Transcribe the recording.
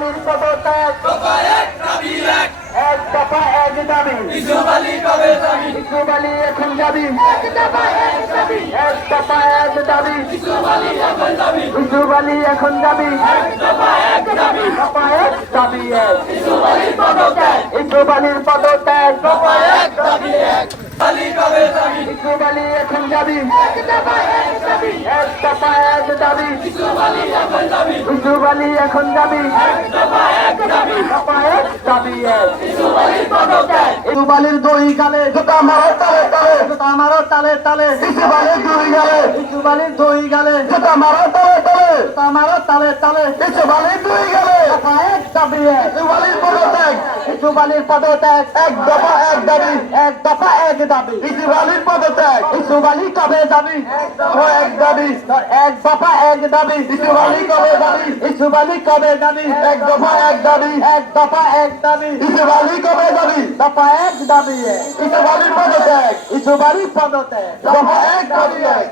বালির পদত্যাগ এক দফা, এক দাবি। ইসু বালি এখন যাবি এক দফা, এক দাবি। ইসু বালি এখন যাবি দফা এক দাবি। এক ইসু বালির পদত্যাগ। দফা এক এখন যাবি এক দফা, এক দাবি। এখন দাবি। এক ইসু বালির দই গালে জুতা মারো তালে তালে। জুতা মারো তালে তালে। গালে। ইসু বালির দই গালে। জুতা মারো তালে তালে। জুতা মারো তালে তালে। গালে। এক দাবি এক। পদত্যাগ। ইসু পদত্যাগ। এক দফা এক দাবি। এক দফা এক দাবি। পদত্যাগ। ইসু বালি কবে যাবি? এক দাবি, এক দফা এক দাবি ইসুবালি কবে যাবি? ইসুবালি কবে যাবি? এক দফা এক দাবি, এক দফা এক দাবি ইসুবালি কবে যাবি? দফা এক দাবি ইসুবালি পদত্যাগ ইসুবালি পদত্যাগ, দফা এক দাবি এক